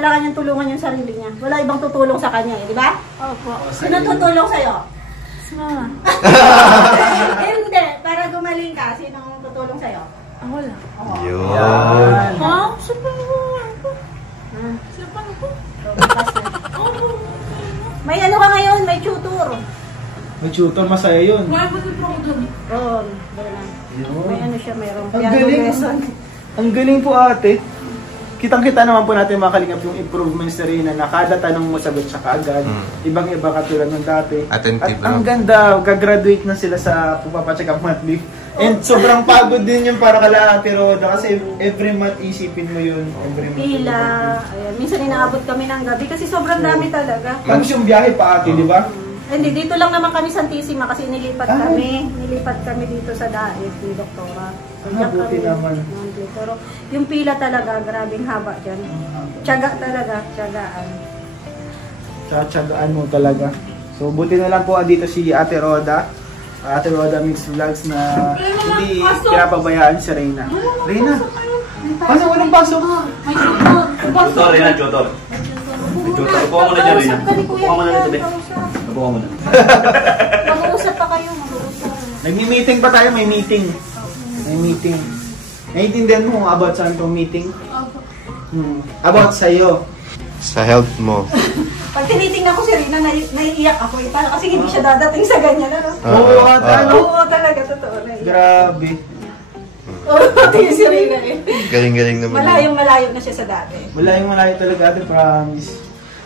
kailangan niyang tulungan yung sarili niya. Wala ibang tutulong sa kanya, di ba? Opo. Sino tutulong sa'yo? Mama. Hindi, para gumaling ka, sinong tutulong sa'yo? Ako lang. Yun. Ha? Sapang ko. Sapang ko. May ano ka ngayon, may tutor. May tutor, masaya yun. May pati po ako dun. Doon. May ano siya, mayroong Ang piano galing. lesson. Ang galing po ate. Kitang-kita naman po natin mga kalingap yung improvements na rin na kada tanong mo sagot siya kaagad. Ibang-iba katulad ng dati. Attentive At ang ganda, gagraduate na sila sa pupapacheck up monthly. And sobrang pagod din yung para kala Ate Roda kasi every month isipin mo yun. Every month. Pila. Ayan. Minsan inaabot kami ng gabi kasi sobrang dami talaga. Tapos yung biyahe pa ate, di ba? Hindi, dito lang naman kami Santissima kasi nilipat kami. Nilipat kami dito sa Daet ni Doktora. Buti naman. Pero yung pila talaga, grabing haba dyan. Tiyaga talaga, tiyagaan. Tsatsagaan mo talaga. So buti na lang po dito si Ate Roda. Ate Roda Mix Vlogs na hindi pinapabayaan si Reyna. Reyna! Paano walang pasok? May tutor. Tutor, Reyna, tutor. May tutor. Kuha mo na dyan, Reyna. Kuha mo na dito, be. Kuha mo na. Mag-uusap pa kayo, mag-uusap. Nagmi-meeting pa tayo, may meeting. May meeting. Naiintindihan mo kung about saan itong meeting? About sa'yo. Sa health mo. Pag tinitingnan ko si Rina, naiiyak ako. Parang kasi hindi siya dadating sa ganyan. Ano? Oo, ano? Oo, talaga, totoo. Naiiyak. Grabe. Oo, tingin si Rina eh. Galing-galing naman. Malayong-malayo na siya sa dati. Malayo talaga ate, promise.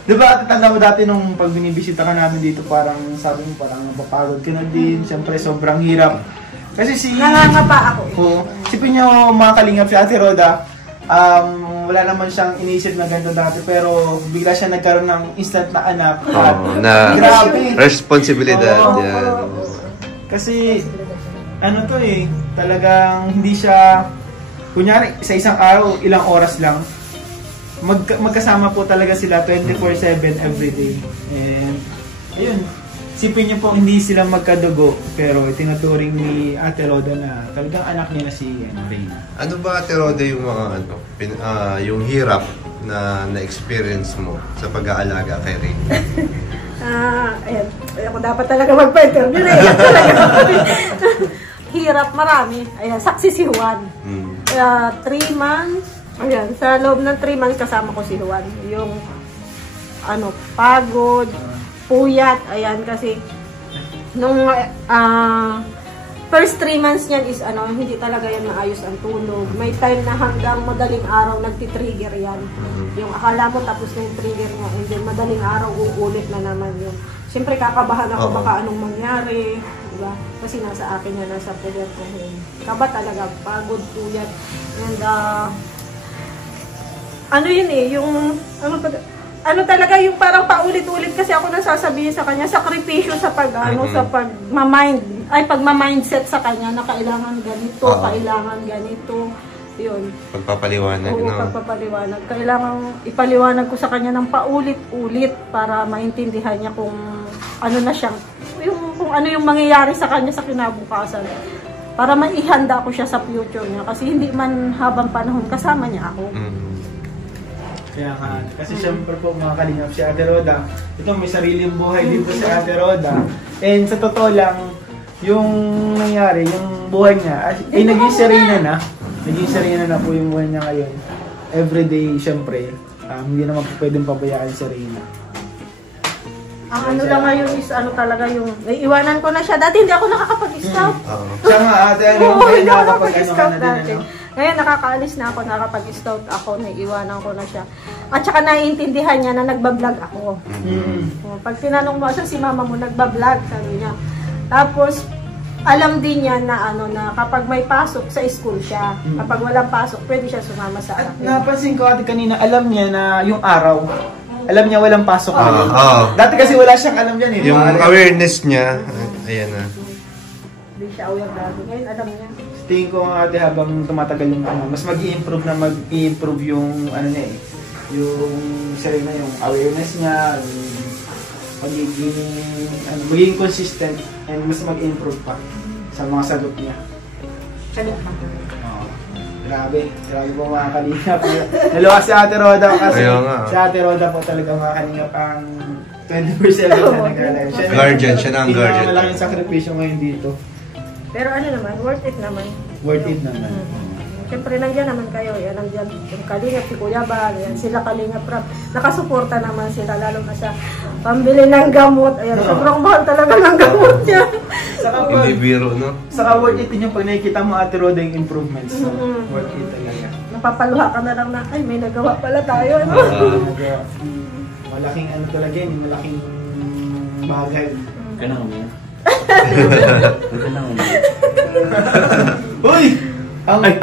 Diba ate, tanda mo dati nung pag binibisita ka namin dito, parang sabi mo parang napapagod ka na din. Siyempre, sobrang hirap. Kasi Nangangapa ako eh. Oo. Sipin niyo mga kalingap si Ate Roda, wala naman siyang iniisip na ganito dati pero bigla siya nagkaroon ng instant na anak. Na grabe. responsibilidad. Oo. Yan. Kasi ano to eh, talagang hindi siya, kunyari sa isang araw, ilang oras lang. Magkasama po talaga sila 24/7 everyday. And ayun, sipin niyo po hindi sila magkadugo pero tinuturing ni Ate Roda na talagang anak niya na si Reyna. Ano Ba Ate Roda yung mga yung hirap na na-experience mo sa pag-aalaga kay Reyna? Ayan. Ako dapat talaga magpa-interview na yan talaga. Hirap, marami. Ayan, saksi si Juan. 3 months. Ayan, sa loob ng 3 months kasama ko si Juan. Yung pagod, puyat, ayan, kasi nung first 3 months niyan is hindi talaga yan maayos ang tulog. May time na hanggang madaling araw nagtitrigger yan. Yung akala mo tapos na yung trigger niya and then madaling araw uulit na naman yun. Siyempre kakabahan ako baka anong mangyari, diba? Kasi nasa akin yan, nasa puyat ko. Kaba talaga, pagod, puyat. And yun eh, yung talaga yung parang paulit-ulit kasi ako nasasabihin sa kanya, sakripisyo sa sa pagma-mindset sa kanya na kailangan ganito, kailangan ganito. Yun. Pagpapaliwanag, Oo, no? pagpapaliwanag. Kailangan ipaliwanag ko sa kanya ng paulit-ulit para maintindihan niya kung ano na siyang, kung ano yung mangyayari sa kanya sa kinabukasan. Para maihanda ko siya sa future niya kasi hindi man habang panahon kasama niya ako. Kaya kasi syempre po mga kalingap si Ate Roda, ito may sariling buhay din po si Ate Roda. And sa totoo lang, yung nangyari, yung buhay niya, ay naging serena na. Naging serena na po yung buhay niya ngayon. Everyday, syempre, hindi naman po pwedeng pabayaan si Reyna. Ang lang ngayon is talaga yung, naiiwanan ko na siya. Dati hindi ako nakakapag-scout. Siya nga ate, hindi ako nakakapag-scout dati. Ngayon nakakaalis na ako, nakakapag-scout ako, naiiwanan ko na siya. At saka naiintindihan niya na nagbablog ako. Pag tinanong mo, si mama mo nagbablog, sabi niya. Tapos, alam din niya na na kapag may pasok sa school siya, kapag walang pasok, pwede siya sumama sa akin. Napansin ko ate kanina, alam niya na yung araw, alam niya walang pasok ngayon. Dati kasi wala siyang alam yan eh. Yung awareness niya, ayan na. Hindi siya aware dati. Ngayon alam niya. Tingin ko ate habang tumatagal yung mas mag-i-improve yung niya eh. Yung sarili na yung awareness niya, magiging consistent and mas mag-improve pa sa mga sagot niya. Sagot pa. Grabe po mga kalingap. Dalawa si Ate Roda kasi Ayaw nga. si Ate Roda po talaga mga kalingap ang 24/7 na nag-alay. Guardian, siya na ang guardian. Malaking sakripisyo ngayon dito. Pero ano naman, worth it naman. Worth it naman. Siyempre, nandiyan naman kayo. Yan, nandiyan yung Kalingap, si Kuya Bal. Yan, sila Kalingap Rap. Nakasuporta naman sila, lalo na sa pambili ng gamot. Ayan, sobrang mahal talaga ng gamot niya. Saka Hindi biro, no? Saka worth it din yung pag nakikita mo Ate Roda yung improvements. No? Mhm. Worth it talaga. Napapaluha ka na lang na, ay, may nagawa pala tayo. Ano? Talaga, malaking ano talaga yun, malaking bagay. Ka na umiyak. Ka na umiyak. Uy! Ang... Ay!